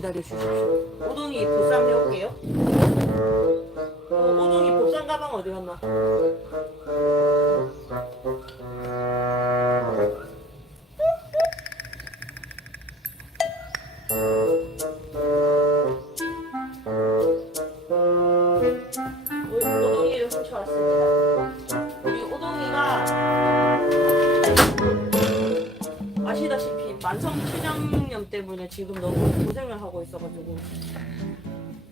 기다려 주십시오. 오동이 보쌈 해올게요. 어, 오동이 보쌈 가방 어디 갔나? 만성 췌장염 때문에 지금 너무 고생을 하고 있어가지고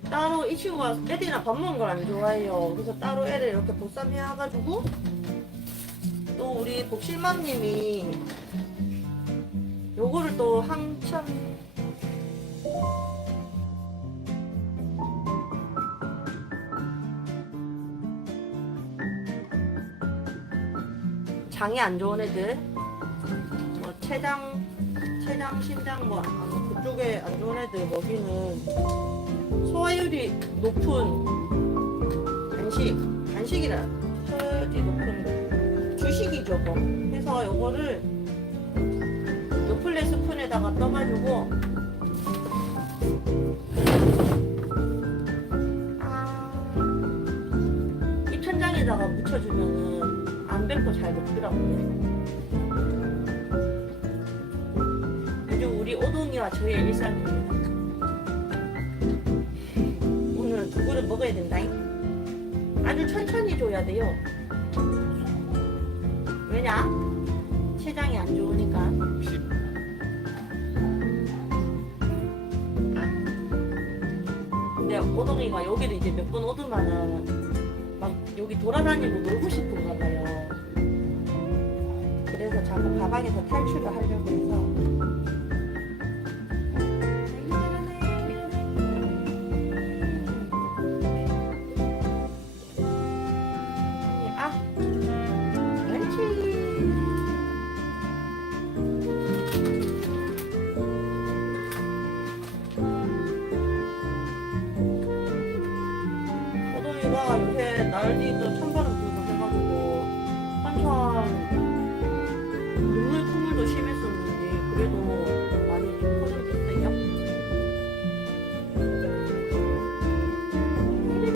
따로 이 친구가 애들이랑 밥 먹는 걸 안 좋아해요. 그래서 따로 애를 이렇게 보쌈 해와가지고 또 우리 복실맘님이 요거를 또 한참 장이 안 좋은 애들 뭐 췌장, 췌장, 신장 뭐 아, 그쪽에 안 좋은 애들 먹이는 소화율이 높은 간식, 간식이라 소화율이 높은 주식이죠 뭐. 그래서 요거를 요플레 스푼에다가 떠가지고 아, 이 천장에다가 묻혀주면은 안 뱉고 잘 먹더라고요. 우리 오동이와 저의 일상입니다. 오늘 두 그릇 먹어야 된다잉. 아주 천천히 줘야 돼요. 왜냐? 체장이 안 좋으니까. 근데 오동이가 여기를 이제 몇 번 오더만은 막 여기 돌아다니고 놀고 싶은가 봐요. 그래서 자꾸 가방에서 탈출을 하려고 해서 호동이가 요새 난리도 찬바람 불고 해가지고 한참 눈물 콧물도 심했었는데 그래도 많이 좀 호전됐어요. 이리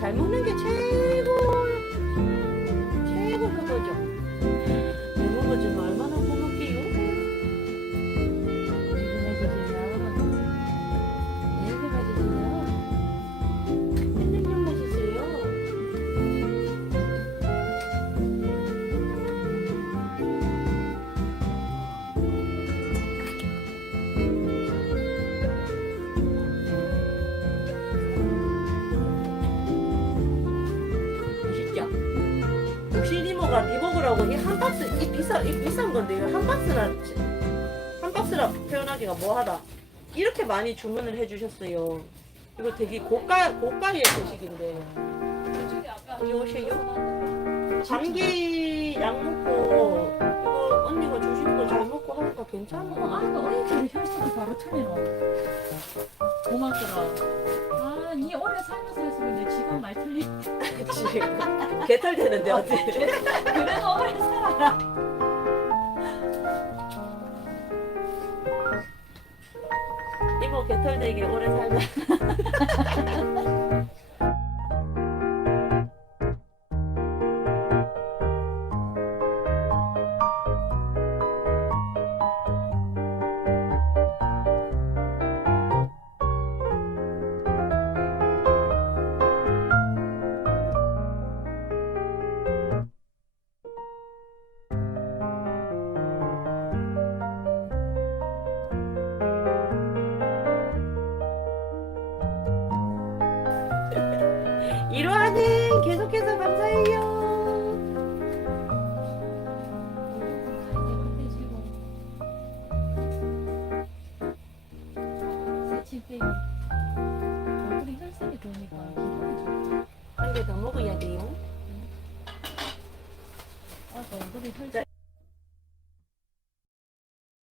닮았는데 박스 이 비싸 이 비싼 건데 이한 박스나 한 박스라 표현하기가 뭐하다 이렇게 많이 주문을 해주셨어요. 이거 되게 고가 고가의 소식인데 오세요. 감기 약 먹고 이거 언니가 주신 거잘 먹고 하니까 괜찮아. 어, 아까 어린이집에 혈수도 바로 차리노. 고맙더라. 아, 니 오래 살면서 했으면 내 지금 많이 틀린. 그치. 개털 되는데 어디? 이모 개털 되게 오래 살자. 한 개 더 먹어야 돼요. 아, 얼굴이 혈색.